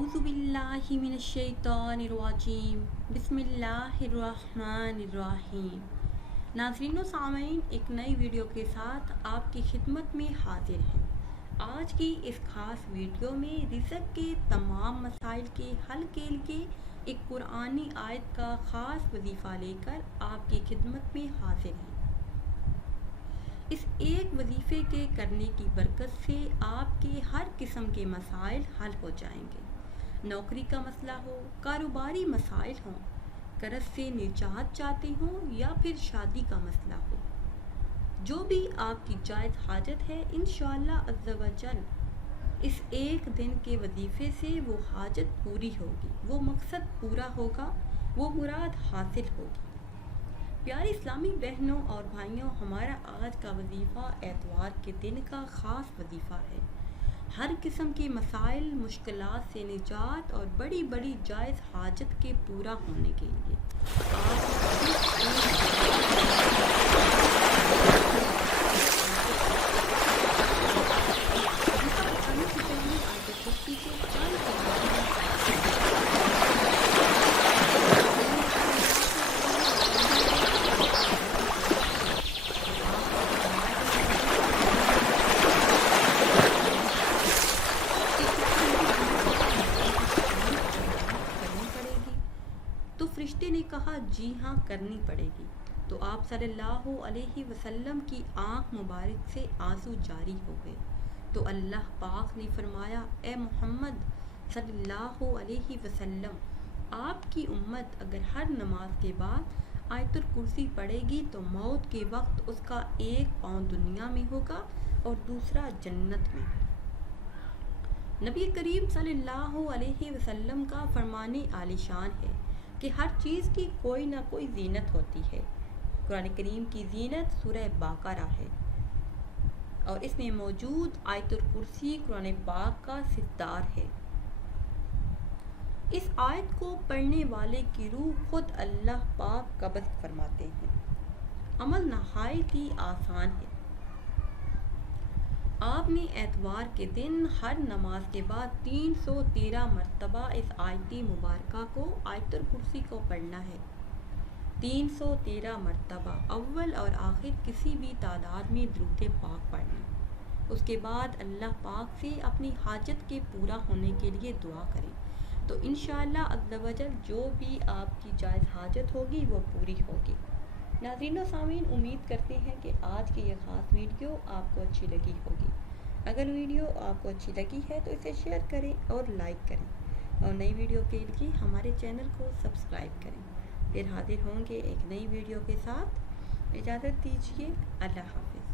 अऊज़ु बिल्लाहि मिनश शैतानिर रजीम बिस्मिल्लाहिर्रहमानिर रहीम। नाज़रीन व सामीन, एक नई वीडियो के साथ आपकी खिदमत में हाजिर हैं। आज की इस खास वीडियो में रिज़्क़ के तमाम मसाइल के हल के लिए एक कुरानी आयत का ख़ास वजीफ़ा लेकर आपकी खिदमत में हाजिर हैं। इस एक वजीफ़े के करने की बरकत से आपके हर किस्म के मसाइल हल हो जाएंगे। नौकरी का मसला हो, कारोबारी मसाइल हों, कर्ज से निजात चाहते हों या फिर शादी का मसला हो, जो भी आपकी जायज़ हाजत है, इंशाअल्लाह अज़्ज़ा व जल इस एक दिन के वजीफ़े से वो हाजत पूरी होगी, वो मकसद पूरा होगा, वो मुराद हासिल होगी। प्यारे इस्लामी बहनों और भाइयों, हमारा आज का वजीफ़ा एतवार के दिन का ख़ास वजीफ़ा है। हर किस्म के मसाइल, मुश्किलात से निजात और बड़ी बड़ी जायज़ हाजत के पूरा होने के लिए तो फरिश्ते ने कहा जी हाँ करनी पड़ेगी। तो आप सल्लल्लाहु अलैहि वसल्लम की आँख मुबारक से आंसू जारी हो गए। तो अल्लाह पाक ने फरमाया, ए मोहम्मद सल्लल्लाहु अलैहि वसल्लम, आपकी उम्मत अगर हर नमाज के बाद आयतुल कुर्सी पढ़ेगी तो मौत के वक्त उसका एक पाँव दुनिया में होगा और दूसरा जन्नत में। नबी करीम सल्लल्लाहु अलैहि वसल्लम का फरमाने आलिशान है कि हर चीज़ की कोई ना कोई जीनत होती है। कुरान करीम की जीनत सूरह बाकरा है और इसमें मौजूद आयतुल कुर्सी कुरान पाक का सितार है। इस आयत को पढ़ने वाले की रूह खुद अल्लाह पाक कब्ज़ फरमाते हैं। अमल नहायत ही आसान है। आपने एतवार के दिन हर नमाज के बाद 313 मरतबा इस आयती मुबारका को आयतुल कुर्सी को पढ़ना है। 313 मरतबा, अव्वल और आखिर किसी भी तादाद में दुरूद पाक पढ़ना। उसके बाद अल्लाह पाक से अपनी हाजत के पूरा होने के लिए दुआ करें तो इंशाअल्लाह अज़्ज़ा व जल जो भी आपकी जायज़ हाजत होगी वो पूरी होगी। नाज़रीन व सामीन, उम्मीद करते हैं कि आज की ये ख़ास वीडियो आपको अच्छी लगी होगी। अगर वीडियो आपको अच्छी लगी है तो इसे शेयर करें और लाइक करें और नई वीडियो के लिए हमारे चैनल को सब्सक्राइब करें। फिर हाजिर होंगे एक नई वीडियो के साथ। इजाज़त दीजिए। अल्लाह हाफ़िज़।